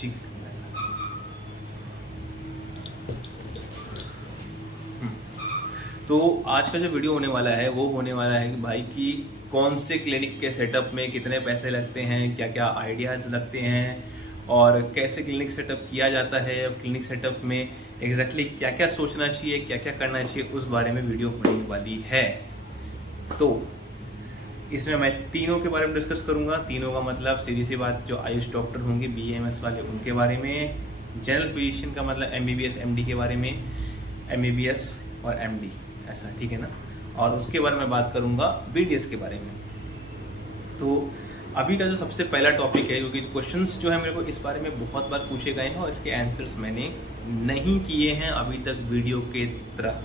ठीक। तो आज का जो वीडियो होने वाला है वो होने वाला है कि भाई कि कौन से क्लिनिक के सेटअप में कितने पैसे लगते हैं, क्या क्या आइडियाज़ लगते हैं और कैसे क्लिनिक सेटअप किया जाता है, और क्लिनिक सेटअप में एग्जैक्टली क्या क्या सोचना चाहिए, क्या क्या करना चाहिए, उस बारे में वीडियो होने वाली है। तो इसमें मैं तीनों के बारे में डिस्कस करूंगा। तीनों का मतलब सीधी सी बात, जो आयुष डॉक्टर होंगे BAMS वाले उनके बारे में, जनरल फिजिशियन का मतलब MBBS MD के बारे में, MBBS और MD ऐसा, ठीक है ना। और उसके बारे में बात करूंगा BDS के बारे में। तो अभी का जो सबसे पहला टॉपिक है, क्योंकि क्वेश्चंस जो है मेरे को इस बारे में बहुत बार पूछे गए हैं और इसके आंसर्स मैंने नहीं किए हैं अभी तक वीडियो के तरह,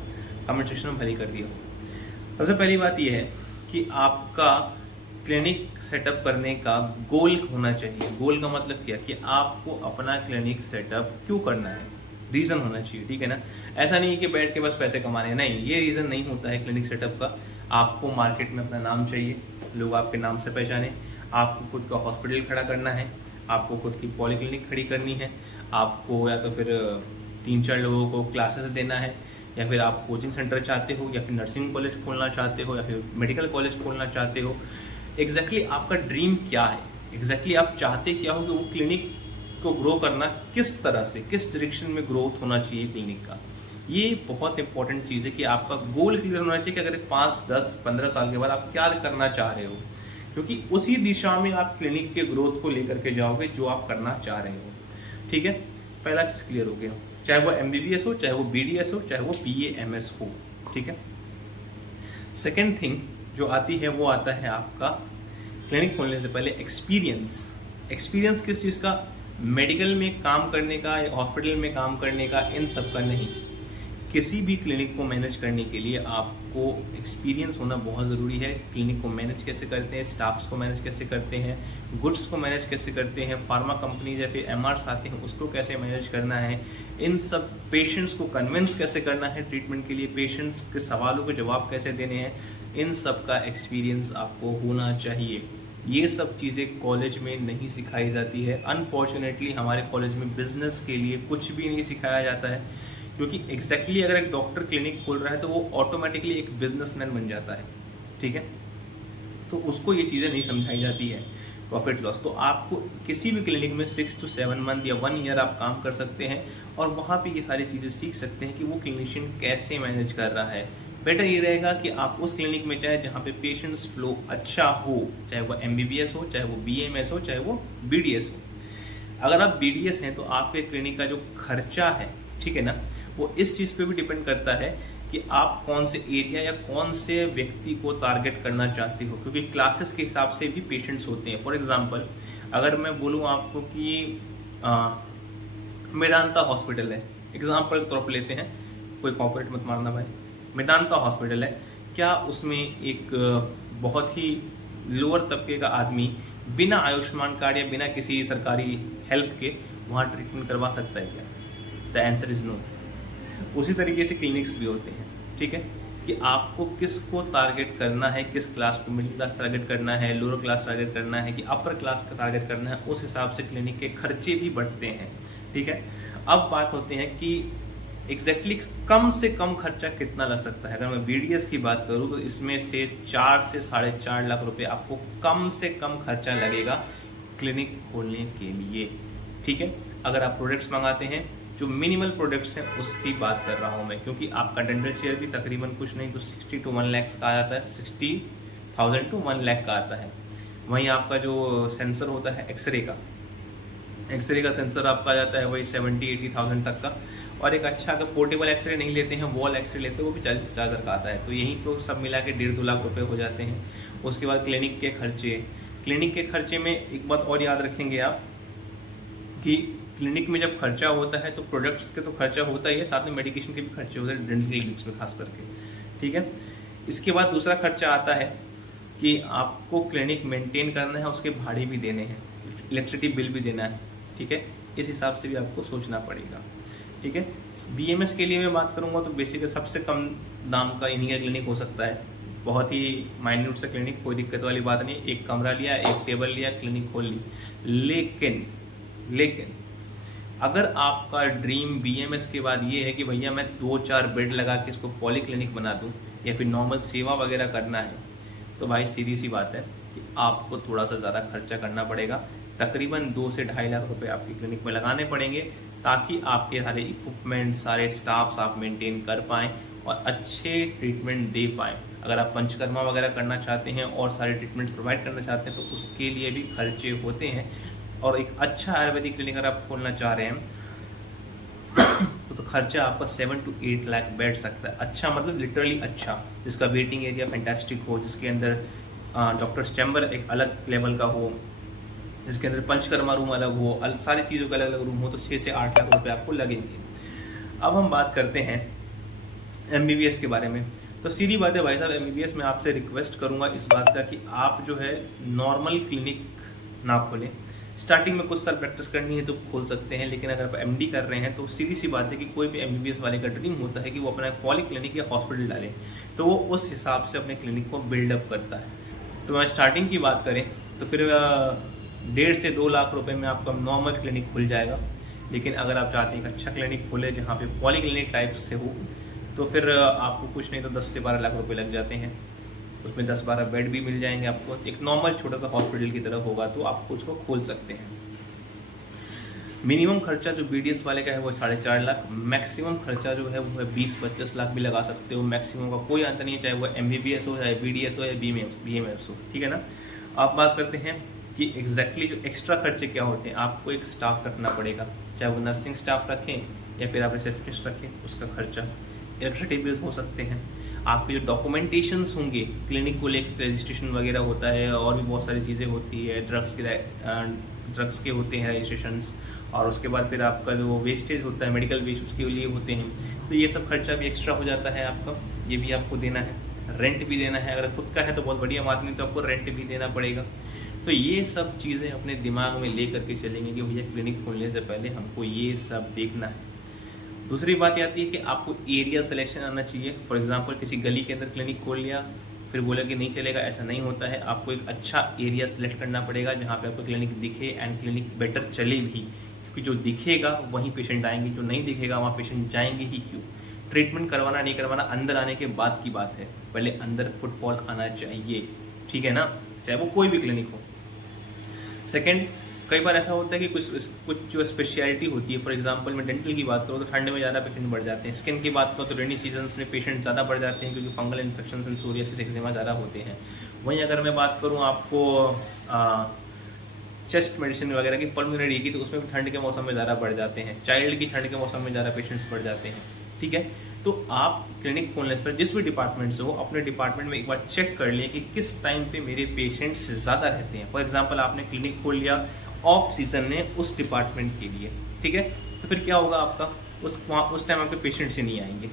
कमेंट सेक्शन में भरी कर दिया हो। सबसे पहली बात यह है कि आपका क्लिनिक सेटअप करने का गोल होना चाहिए। गोल का मतलब क्या, कि आपको अपना क्लिनिक सेटअप क्यों करना है, रीज़न होना चाहिए, ठीक है ना। ऐसा नहीं है कि बैठ के बस पैसे कमाने, नहीं, ये रीज़न नहीं होता है क्लिनिक सेटअप का। आपको मार्केट में अपना नाम चाहिए, लोग आपके नाम से पहचाने, आपको खुद का हॉस्पिटल खड़ा करना है, आपको खुद की पॉलीक्लिनिक खड़ी करनी है, आपको या तो फिर 3-4 लोगों को क्लासेस देना है, या फिर आप कोचिंग सेंटर चाहते हो, या फिर नर्सिंग कॉलेज खोलना चाहते हो, या फिर मेडिकल कॉलेज खोलना चाहते हो। एग्जैक्टली आपका ड्रीम क्या है, एग्जैक्टली आप चाहते क्या हो, कि वो क्लिनिक को ग्रो करना किस तरह से, किस डायरेक्शन में ग्रोथ होना चाहिए क्लिनिक का। ये बहुत इंपॉर्टेंट चीज़ है कि आपका गोल क्लियर होना चाहिए कि अगर 5, 10, 15 साल के बाद आप क्या करना चाह रहे हो, क्योंकि उसी दिशा में आप क्लिनिक के ग्रोथ को लेकर के जाओगे जो आप करना चाह रहे हो, ठीक है। पहला चीज़ क्लियर हो गया, चाहे वो MBBS हो, चाहे वो BDS हो, चाहे वो BAMS हो, ठीक है। सेकेंड थिंग जो आती है वो आता है आपका क्लिनिक खोलने से पहले एक्सपीरियंस। एक्सपीरियंस किस चीज़ का, मेडिकल में काम करने का या हॉस्पिटल में काम करने का, इन सब का नहीं। किसी भी क्लिनिक को मैनेज करने के लिए आपको एक्सपीरियंस होना बहुत ज़रूरी है। क्लिनिक को मैनेज कैसे करते हैं, स्टाफ्स को मैनेज कैसे करते हैं, गुड्स को मैनेज कैसे करते हैं, फार्मा कंपनी या फिर MRs आते हैं उसको कैसे मैनेज करना है, इन सब पेशेंट्स को कन्विंस कैसे करना है ट्रीटमेंट के लिए, पेशेंट्स के सवालों के जवाब कैसे देने हैं, इन सब का एक्सपीरियंस आपको होना चाहिए। ये सब चीज़ें कॉलेज में नहीं सिखाई जाती है। अनफॉर्चुनेटली हमारे कॉलेज में बिजनेस के लिए कुछ भी नहीं सिखाया जाता है, क्योंकि एग्जैक्टली अगर एक डॉक्टर क्लिनिक खोल रहा है तो वो ऑटोमेटिकली एक बिजनेसमैन बन जाता है, ठीक है। तो उसको ये चीज़ें नहीं समझाई जाती है, प्रॉफिट लॉस। तो आपको किसी भी क्लिनिक में 6 to 7 मंथ या 1 ईयर आप काम कर सकते हैं और वहाँ पे ये सारी चीज़ें सीख सकते हैं कि वो क्लिनिशियन कैसे मैनेज कर रहा है। बेटर ये रहेगा कि आप उस क्लिनिक में चाहे जहाँ पे पेशेंट्स फ्लो अच्छा हो, चाहे वो MBBS हो, चाहे वो BAMS हो, चाहे वो BDS हो। अगर आप BDS हैं तो आपके क्लिनिक का जो खर्चा है, ठीक है ना, वो इस चीज़ पे भी डिपेंड करता है कि आप कौन से एरिया या कौन से व्यक्ति को टारगेट करना चाहते हो, क्योंकि क्लासेस के हिसाब से भी पेशेंट्स होते हैं। फॉर एग्जांपल अगर मैं बोलूँ आपको कि मेदांता हॉस्पिटल है, एग्जांपल के तौर पर लेते हैं, कोई कॉर्पोरेट मत मारना भाई, मेदांता हॉस्पिटल है, क्या उसमें एक बहुत ही लोअर तबके का आदमी बिना आयुष्मान कार्ड या बिना किसी सरकारी हेल्प के वहाँ ट्रीटमेंट करवा सकता है क्या? The answer is no. उसी तरीके से क्लिनिक्स भी होते हैं, ठीक है, कि आपको किसको टारगेट करना है, किस क्लास को, मिडिल क्लास टारगेट करना है, लोअर क्लास टारगेट करना है, कि अपर क्लास का टारगेट करना है, उस हिसाब से क्लिनिक के खर्चे भी बढ़ते हैं, ठीक है। अब बात होती है कि एग्जैक्टली कम से कम खर्चा कितना लग सकता है। अगर मैं BDS की बात करूँ तो इसमें से 4 से 4.5 लाख रुपए आपको कम से कम खर्चा लगेगा क्लिनिक खोलने के लिए, ठीक है। अगर आप प्रोडक्ट्स मंगाते हैं, जो मिनिमल प्रोडक्ट्स हैं उसकी बात कर रहा हूँ मैं, क्योंकि आपका डेंटल चेयर भी तकरीबन कुछ नहीं तो 60 to 1 लाख का आ जाता है, 60,000 to 1 लाख का आता है। वहीं आपका जो सेंसर होता है एक्सरे का सेंसर आपका आ जाता है वही 70-80,000 तक का। और एक अच्छा अगर पोर्टेबल एक्सरे नहीं लेते हैं, वॉल एक्सरे लेते हैं, वो भी 40,000 का आता है। तो यही तो सब मिला के 1.5-2 लाख रुपए हो जाते हैं। उसके बाद क्लिनिक के खर्चे में एक बात और याद रखेंगे आप कि क्लिनिक में जब खर्चा होता है तो प्रोडक्ट्स के तो खर्चा होता ही है, साथ में मेडिकेशन के भी खर्चे होते हैं डेंटल क्लिनिक्स में खास करके, ठीक है। इसके बाद दूसरा खर्चा आता है कि आपको क्लिनिक मेंटेन करना है, उसके भाड़े भी देने हैं, इलेक्ट्रिसिटी बिल भी देना है, ठीक है। इस हिसाब से भी आपको सोचना पड़ेगा, ठीक है। BMS के लिए मैं बात करूँगा तो बेसिकली सबसे कम दाम का इन्हीं का क्लिनिक हो सकता है, बहुत ही माइन्यूट सा क्लिनिक, कोई दिक्कत वाली बात नहीं, एक कमरा लिया, एक टेबल लिया, क्लिनिक खोल ली। लेकिन अगर आपका ड्रीम बीएमएस के बाद ये है कि भैया मैं 2-4 बेड लगा के इसको पॉली क्लिनिक बना दूँ या फिर नॉर्मल सेवा वगैरह करना है, तो भाई सीधी सी बात है कि आपको थोड़ा सा ज़्यादा खर्चा करना पड़ेगा। तकरीबन 2 से 2.5 लाख रुपए आपकी क्लिनिक में लगाने पड़ेंगे, ताकि आपके सारे इक्विपमेंट, सारे स्टाफ्स आप मेंटेन कर पाएँ और अच्छे ट्रीटमेंट दे पाएँ। अगर आप पंचकर्मा वगैरह करना चाहते हैं और सारे ट्रीटमेंट्स प्रोवाइड करना चाहते हैं, तो उसके लिए भी खर्चे होते हैं। और एक अच्छा आयुर्वेदिक क्लिनिक अगर आप खोलना चाह रहे हैं तो खर्चा आपका 7 to 8 लाख बैठ सकता है। अच्छा मतलब लिटरली अच्छा, जिसका वेटिंग एरिया फैंटास्टिक हो, जिसके अंदर डॉक्टर्स चैम्बर एक अलग लेवल का हो, जिसके अंदर पंचकर्मा रूम अलग हो, सारी चीज़ों का अलग अलग रूम हो, तो 6 से 8 लाख रुपए आपको लगेंगे। अब हम बात करते हैं MBBS के बारे में। तो सीधी बात है भाई साहब, MBBS में आपसे रिक्वेस्ट करूंगा इस बात का कि आप जो है नॉर्मल क्लिनिक ना खोलें। स्टार्टिंग में कुछ साल प्रैक्टिस करनी है तो खोल सकते हैं, लेकिन अगर आप MD कर रहे हैं तो सीधी सी बात है कि कोई भी MBBS वाले का ड्रीम होता है कि वो अपना पॉली क्लिनिक या हॉस्पिटल डाले, तो वो उस हिसाब से अपने क्लिनिक को बिल्डअप करता है। तो मैं स्टार्टिंग की बात करें तो फिर 1.5 से 2 लाख रुपए में आपका नॉर्मल क्लिनिक खुल जाएगा। लेकिन अगर आप चाहते हैं एक अच्छा क्लिनिक खोले जहाँ पे पॉली क्लिनिक टाइप से हो, तो फिर आपको कुछ नहीं तो 10 से 12 लाख रुपए लग जाते हैं। उसमें 10-12 बेड भी मिल जाएंगे आपको, एक नॉर्मल छोटा सा हॉस्पिटल की तरह होगा, तो आप उसको खोल सकते हैं। मिनिमम खर्चा जो BDS वाले का है वो 4.5 लाख, मैक्सिमम खर्चा जो है वो है 20-25 लाख भी लगा सकते हो। मैक्सिमम का कोई अंतर नहीं है, चाहे वो MBBS हो, चाहे BDS हो या BMS हो, ठीक है ना। आप बात करते हैं कि एग्जैक्टली जो एक्स्ट्रा खर्चे क्या होते हैं। आपको एक स्टाफ रखना पड़ेगा, चाहे वो नर्सिंग स्टाफ रखें या फिर आप रिसेप्शनिस्ट रखें, उसका खर्चा। इलेक्ट्रिसिटी बिल्स हो सकते हैं, आपके जो डॉक्यूमेंटेशंस होंगे क्लिनिक को लेकर, रजिस्ट्रेशन वगैरह होता है, और भी बहुत सारी चीज़ें होती है, ड्रग्स के होते हैं रजिस्ट्रेशंस, और उसके बाद फिर आपका जो वेस्टेज होता है मेडिकल वेस्ट, उसके लिए होते हैं। तो ये सब खर्चा भी एक्स्ट्रा हो जाता है आपका, ये भी आपको देना है। रेंट भी देना है, अगर खुद का है तो बहुत बढ़िया बात, नहीं तो आपको रेंट भी देना पड़ेगा। तो ये सब चीज़ें अपने दिमाग में ले करके चलेंगे कि भैया क्लिनिक खोलने से पहले हमको ये सब देखना है। दूसरी बात ये आती है कि आपको एरिया सिलेक्शन आना चाहिए। फॉर एग्जांपल किसी गली के अंदर क्लिनिक खोल लिया, फिर बोला कि नहीं चलेगा, ऐसा नहीं होता है। आपको एक अच्छा एरिया सिलेक्ट करना पड़ेगा जहाँ पे आपको क्लिनिक दिखे एंड क्लिनिक बेटर चले भी, क्योंकि जो दिखेगा वहीं पेशेंट आएंगे, जो नहीं दिखेगा वहाँ पेशेंट जाएंगे ही क्यों। ट्रीटमेंट करवाना नहीं करवाना अंदर आने के बाद की बात है, पहले अंदर फुटफॉल आना चाहिए, ठीक है ना, चाहे वो कोई भी क्लिनिक हो। सेकेंड, कई बार ऐसा होता है कि कुछ जो स्पेशलिटी होती है, फॉर एग्जांपल मैं डेंटल की बात करूँ तो ठंड में ज़्यादा पेशेंट बढ़ जाते हैं। स्किन की बात करूँ तो रेनी सीजन्स में पेशेंट ज़्यादा बढ़ जाते हैं, क्योंकि fungal infection and psoriasis eczema ज़्यादा होते हैं। वहीं अगर मैं बात करूँ आपको चेस्ट मेडिसिन वगैरह की, पल्मोनरी की, तो उसमें भी ठंड के मौसम में ज़्यादा बढ़ जाते हैं। चाइल्ड की ठंड के मौसम में ज़्यादा पेशेंट्स बढ़ जाते हैं, ठीक है। तो आप क्लिनिक खोलने पर जिस भी डिपार्टमेंट से हो, अपने डिपार्टमेंट में एक बार चेक कर लें कि किस टाइम पे मेरे पेशेंट्स ज़्यादा रहते हैं। फॉर एग्जांपल आपने क्लिनिक खोल लिया ऑफ सीजन में उस डिपार्टमेंट के लिए, ठीक है, तो फिर क्या होगा आपका, उस टाइम आपके पेशेंट्स ही नहीं आएंगे,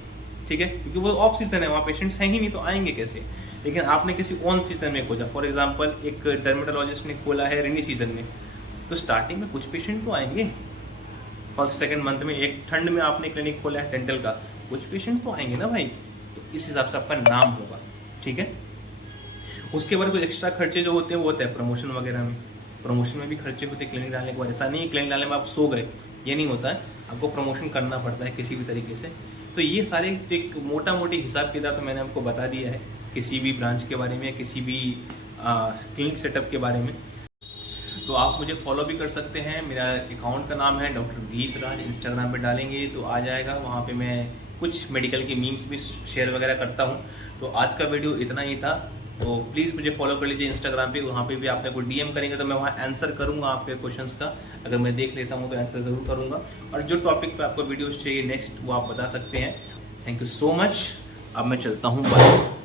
ठीक है, क्योंकि वो ऑफ सीजन है, वहाँ पेशेंट्स हैं ही नहीं, तो आएंगे कैसे। लेकिन आपने किसी ऑन सीजन में खोजा, फॉर एग्जांपल एक डर्मेटोलॉजिस्ट ने खोला है रेनी सीजन में, तो स्टार्टिंग में कुछ पेशेंट तो आएंगे, फर्स्ट सेकंड मंथ में। एक ठंड में आपने क्लिनिक खोला है डेंटल का, कुछ पेशेंट तो आएंगे ना भाई, तो इस हिसाब से आपका नाम होगा, ठीक है। उसके बाद कुछ एक्स्ट्रा खर्चे जो होते हैं वो होता है प्रमोशन वगैरह में। प्रमोशन में भी खर्चे होते हैं क्लिनिक डालने के बाद। ऐसा नहीं है क्लिनिक डालने में आप सो गए, ये नहीं होता है, आपको प्रमोशन करना पड़ता है किसी भी तरीके से। तो ये सारे एक मोटा मोटी हिसाब किताब तो मैंने आपको बता दिया है किसी भी ब्रांच के बारे में, किसी भी क्लिनिक सेटअप के बारे में। तो आप मुझे फॉलो भी कर सकते हैं, मेरा अकाउंट का नाम है डॉक्टर गीतराज, इंस्टाग्राम पे डालेंगे तो आ जाएगा। वहाँ पे मैं कुछ मेडिकल की मीम्स भी शेयर वगैरह करता हूँ। तो आज का वीडियो इतना ही था, तो प्लीज़ मुझे फॉलो कर लीजिए इंस्टाग्राम पे। वहाँ पे भी आप मेरे को DM करेंगे तो मैं वहाँ आंसर करूँगा आपके क्वेश्चंस का। अगर मैं देख लेता हूँ तो आंसर ज़रूर करूँगा, और जो टॉपिक पे आपको वीडियोस चाहिए नेक्स्ट वो आप बता सकते हैं। Thank you so much. अब मैं चलता हूँ, बाय।